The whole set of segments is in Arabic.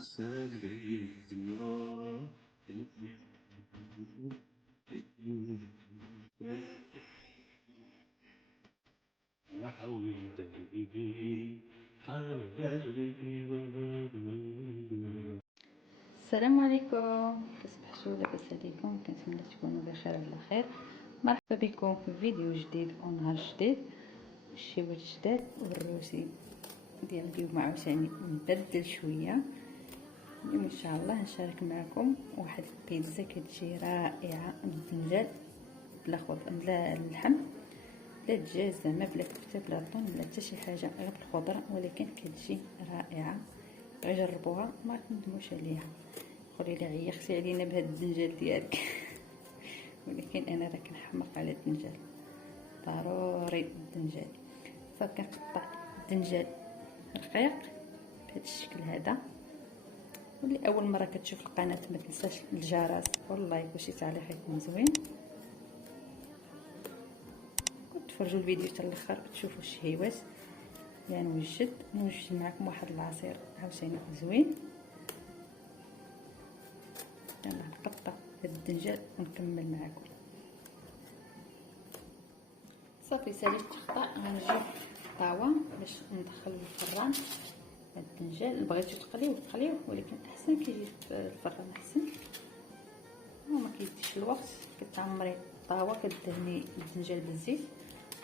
السلام عليكم، تصبحوا لاباس عليكم؟ كنتمنى تكونوا بخير على خير. مرحبا بكم في فيديو جديد ونهار جديد. الشيء الجداد والروسي ديال اليوم عاوتاني نبدل شويه. اليوم ان شاء الله نشارك معكم واحد البيتزا كتجي رائعه بالدجاج بلا خضر بلا اللحم بلا دجاج، زعما بلا كفته بلا طون بلا حتى شي حاجه، غير بالخضره، ولكن كتجي رائعه. جربوها ما تندموش عليها. قولي لي عيختي علينا بهاد الدنجال ديالك ولكن انا راه كنحمق على الدنجال، ضروري الدنجال. صافي كنقطع الدنجال رقيق بهذا الشكل هذا. واللي اول مره كتشوف القناه ما تنساش الجرس واللايك وشي تعليق يكون زوين، وتفرجوا الفيديو حتى الاخر وتشوفوا الشهيوات. يعني نوجد معكم واحد العصير عاوتاني زوين. يلا نقطع هاد الدنجال ونكمل معكم. صافي ساليت التقطاع، غنجيب طاوه باش ندخل الفران هاد الدنجال. بغيتو تقليوه ولكن احسن كيجي في الفران احسن وما كيديش الوقت. كتعمري الطاوه كدهني الدنجال بالزيت،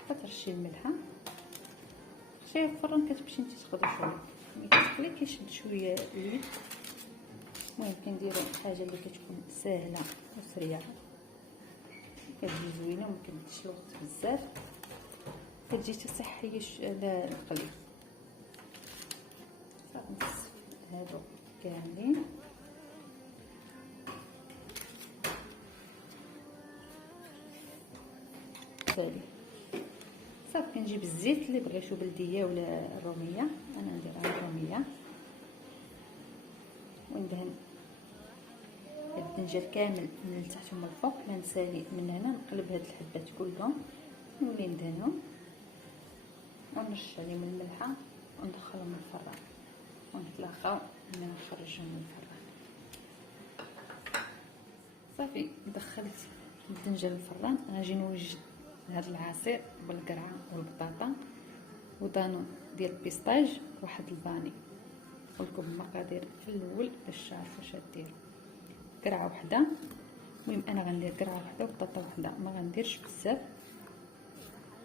كترشي الملحه، شي الفران كتمشي نتي تقضي شويه. ملي كتقلي كيشد شويه اليد. المهم كنديرو حاجه اللي كتكون ساهله وسريعه، كتجي زوينه وما كديش الوقت بزاف، كتجي صحيه للقلي. صافي هادو كاملين. صافي كنجيب الزيت اللي بغيتو بلديه ولا روميه، انا نديرها روميه، وندهن الدنجال كامل من التحت ومن الفوق. لا نسالي من هنا نقلب هاد الحبات كلهم ونولي ندهنهم ونرش عليهم الملحه وندخلهم الفران ونتلاقاو ملي نخرجهم من الفران. صافي دخلت الدنجال الفران. غنجي نوجد هذا العصير بالقرعه والبطاطا ودانون ديال البيستاج واحد الباني. نقولكم المقادير في الاول باش تعرفوا واش ديروا. قرعه وحده، المهم انا غندير قرعه وحده وبطاطا وحده، ما غنديرش بزاف.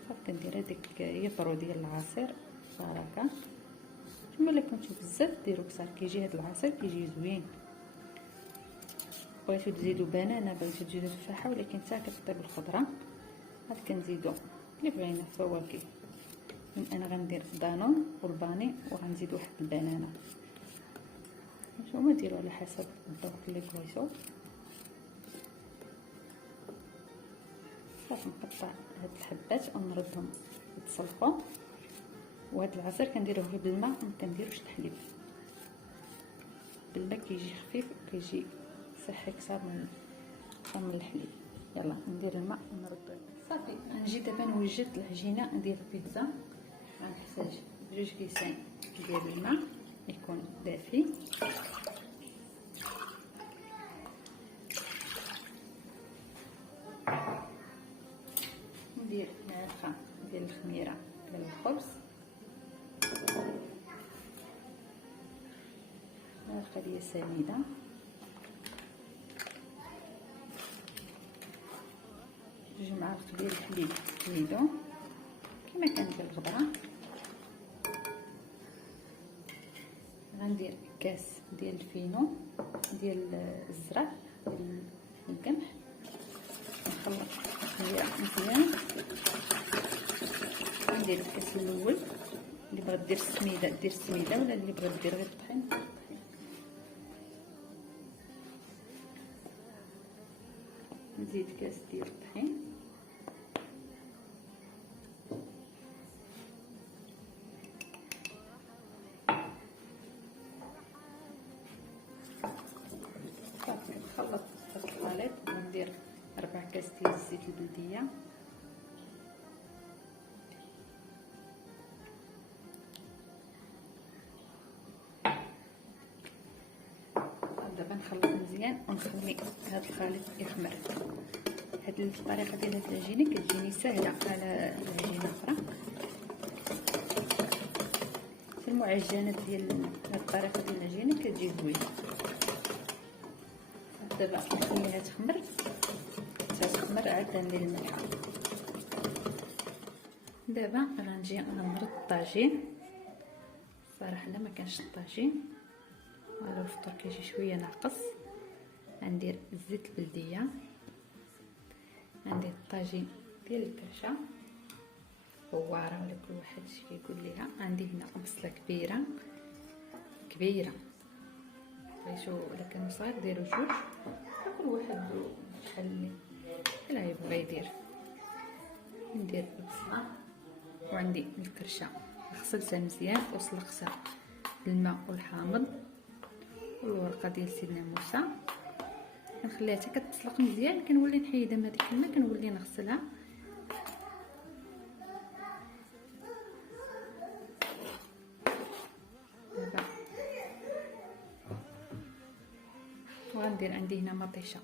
صافي كندير هذيك يطرو ديال العصير بركه. نتوما الا كنتو بزاف ديروا كثر، كيجي هذا العصير كيجي زوين. بغيتو تزيدوا بنانه، بغيتو تزيدوا تفاحه، ولكن حتى كتطيب الخضره. هاد كنزيدو اللي بغينا فواكه. انا غندير دانون والباني وغنزيد واحد البنانه. نتوما ديروا على حسب الذوق اللي بغيتو. صافي نقطع هاد الحبات ونردهم يتصلقوا. وهاد العصير كنديروه غير بالماء، ما كنديروش الحليب. بالماء كيجي خفيف وكيجي صحي اكثر من الحليب. يلا ندير الماء ونردو. صافي غنجي دابا نوجد العجينه ديال البيتزا. غنحتاج 2 كيسان ديال الماء يكون دافي، ندير معلقه ديال الخميره ديال الخبز، معلقه ديال سميده، جوج معالق ديال الحليب زيدو كما كان ديال الغبره. غندير كاس ديال الفينو ديال الزرع ديال القمح، نخلط الخميره مزيان. ندير الكاس الاول، اللي بغات دير السميده دير السميده، ولا اللي بغات دير غير الطحين. نزيد كاس ديال الطحين، صافي نخلط هاد الخليط. وندير 4 كاس ديال الزيت البلديه، كنخلط مزيان ونخلي هذا الخليط يخمر. هذه الطريقه ديال هذه العجينه كتجيني سهله على العجينه اخرى. في المعجنات ديال هذه الطريقه ديال العجينه كتجي زوينه. دابا نخليها تخمر عاد ندير الملح. دابا غنجي غنرد الطاجين. صراحه لا ما كانش الطاجين على الفطور كيجي شويه ناقص. غندير الزيت البلديه، غندير الطاجين ديال الكرشه هواره ولا كل واحد اش كيقول ليها. عندي هنا بصله كبيره بغيتو الا كانوا صغار ديروا جوج، كل واحد بحال اللي يبغي يدير. ندير البصله وعندي الكرشه غسلتها مزيان وسلقتها بالماء والحامض والورقه ديال سيدنا موسى. كنخليها حتى كتسلق مزيان، كنولي نحيدها من هذيك الماء كنولي نغسلها. دابا وغندير عندي هنا مطيشه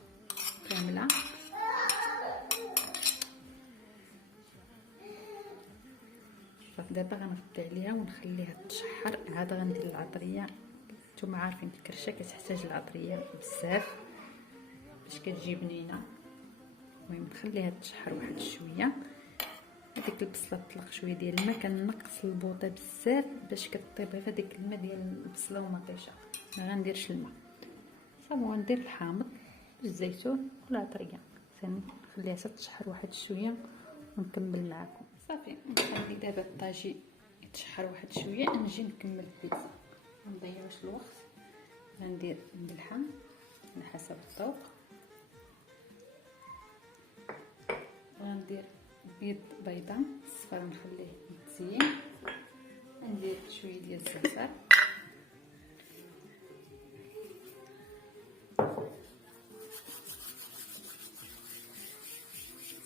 كامله. دابا غنغطي عليها ونخليها تشحر. عاد غندير العطريه. نتوما عارفين الكرشه كتحتاج العطريه بزاف باش كتجي بنينه. المهم نخليها تشحر واحد شويه. هذيك البصله تطلق شويه ديال الماء، كنقص البوطه بزاف باش كطيب في هذيك الماء ديال البصله والمطيشه. ما غنديرش الماء صافي. وغندير الحامض والزيتون والعطريه ثاني نخليها حتى تشحر واحد شويه ونكمل معكم. صافي نخلي دابا الطاجي يتشحر واحد شويه نجي نكمل البيتزا. ما نضيعوش الوقت. غندير الملحه على حسب الذوق. غندير بيضه الصفر نخليه متزين. ندير شويه ديال الزعتر.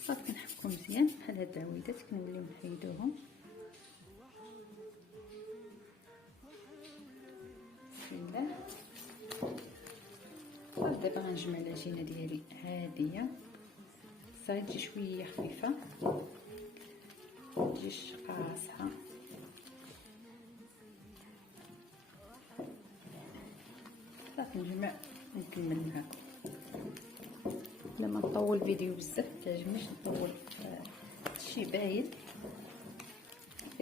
صافي كنحكو مزيان بحال هاد العويدات كنوليو نحيدوهم. بسم الله. صافي دابا غنجمع العجينه ديالي هاديه صافي تجي شويه خفيفه متجيش قاصحه. صافي نجمع نكمل معكم. لما نطول فيديو بزاف متعجبنيش نطول هادشي باين.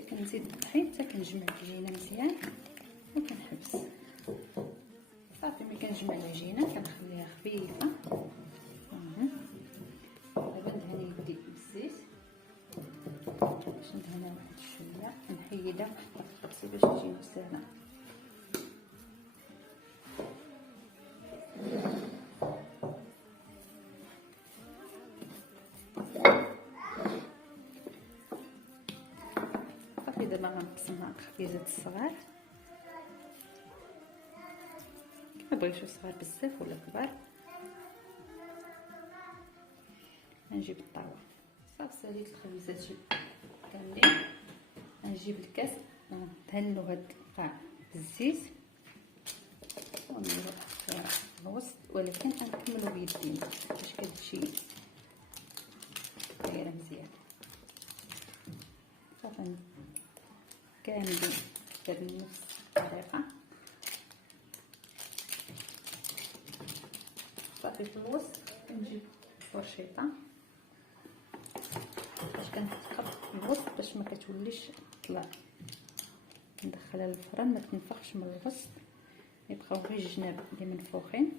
كنزيد الطحين حتى كنجمع العجينه مزيان وكنحبس. صافي ملي كنجمع العجينه كنخليها خفيفه. دابا ندهن يدي بالزيت باش ندهنها واحد شويه. نحيدها في الطاسه باش تجي سهله. صافي دابا غنقسمها خبيزات الصغار كما بغيتو، صغار بزاف ولا كبار. غنجيب الطاوه صافي ساليت الخبيزات كاملين. غنجيب الكاس ندهنو هاد القاع بالزيت ونديرو في الوسط، ولكن غنكملو بيدينا باش كتجي دايره مزيان. صافي كاملين بنفس الطريقه. صافي في الوسط كنجيب فرشيطه باش كنحط في الوسط باش ما كتوليش تطلع. ندخلها للفران ما تنفخش من الوسط، يبقاو غير الجناب اللي منفوخين.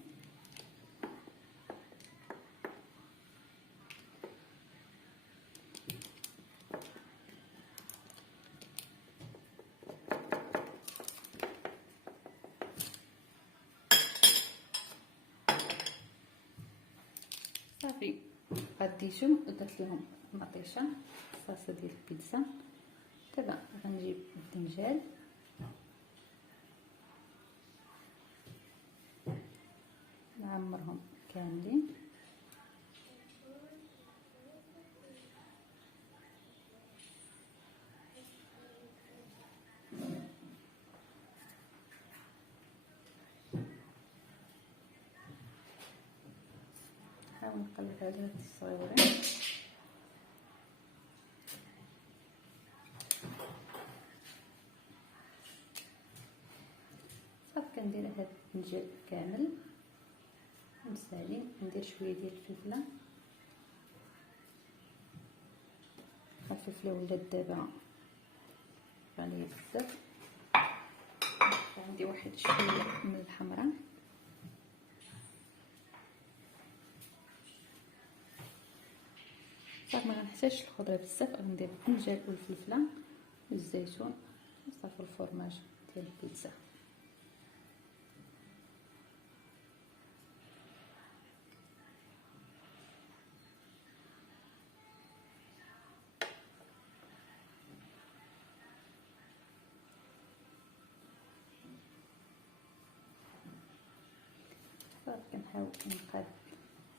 صافي غديتهم ودرت لهم مطيشه الصلصه ديال البيتزا. دابا غنجيب الدنجال نعمرهم كاملين. نقلب على هاد الصغيورين. صافي كندير هاد الدجاج كامل مسالي. ندير شويه ديال الفلفله، الفلفله ولات دابا غاليه بزاف. عندي واحد شويه من الحمراء، صافي ما غنحتاجش الخضره بزاف. غندير الدجاج والفلفله والزيتون وصافي الفرماج ديال البيتزا. صافي كنحاول نقاد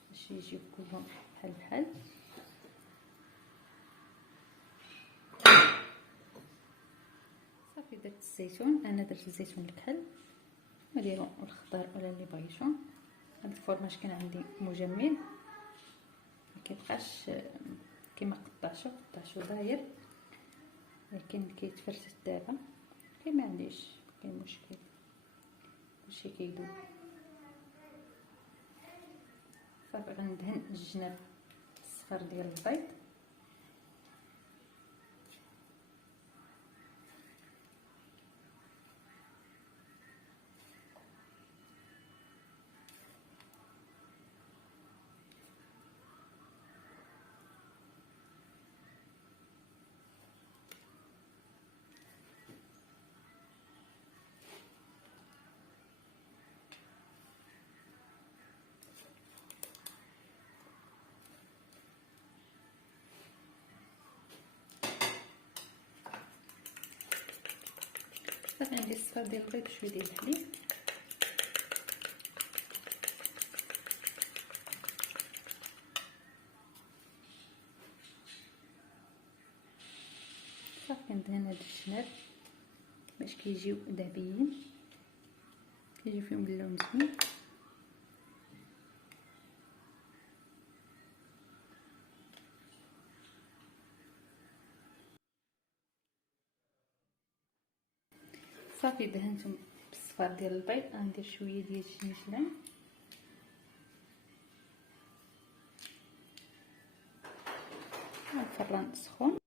باش يجيو كلهم بحال بحال. صافي درت الزيتون، انا درت الزيتون الكحل، نديرو الخضر ولا اللي بغيتو. هاد الفرماج كان عندي مجمد، ما كيبقاش كيما قطعتو داير، لكن كيتفرتت دابا. ما عنديش كاين مشكل، كلشي كيدوب. صافي غندهن الجناب الصفر ديال البيض. صافي عندي الصفر ديال البيض وشويه ديال الحليب. صافي كندهن هاد الجناب باش كيجيو ذهبيين، كيجيو فيهم اللون زوين. صافي دهنتهم بالصفار ديال البيض. غندير شويه ديال الجنجلان، الفران سخون.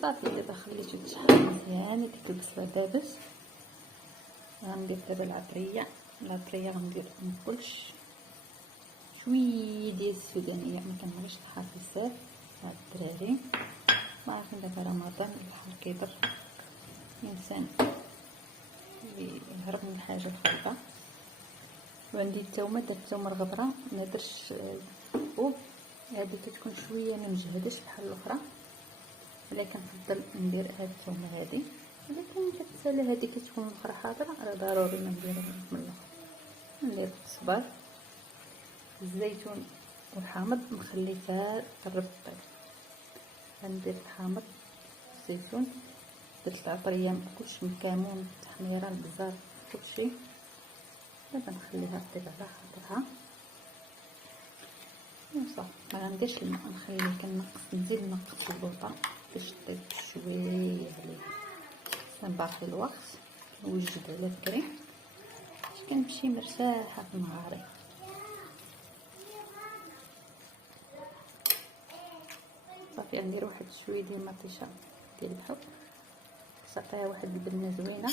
صافي دابا خليته يتشحر مزيان، ديك البصله دابت. غندير دابا العطريه غندير مكلش شويه ديال السودانيه، ما كنبغيش الحار بزاف. هاد الدراري ما عارفين دابا رمضان الحار كيضر الانسان، يهرب من الحاجه الخايبه. وعندي الثومه، درت الثومه الغبره، ما درتش الحبوب. هذه كتكون شويه ما مجهدش بحال الاخرى، ولكن كنفضل ندير هاد الثومه هذه. ولكن كتسالى هذه كتكون الاخرى حاضره، راه ضروري ما نديرها من الاخر. ندير الصبار، الزيتون والحامض مخليتها قرب طيب. غندير الحامض، الزيتون، درت العطريه كلشي من الكمون، التحميره، البزار، كلشي. دابا نخليها طيب على خاطرها وصافي. ما غنديرش الماء، نخليه كنقص، نزيد نقص البوطه باش طيب شويه عليها. باقي الوقت نوجد على بكري باش كنمشي مرتاحه في نهاري. صافي غندير واحد شويه ديال المطيشه ديال الحب، تعطيها واحد البنه زوينه.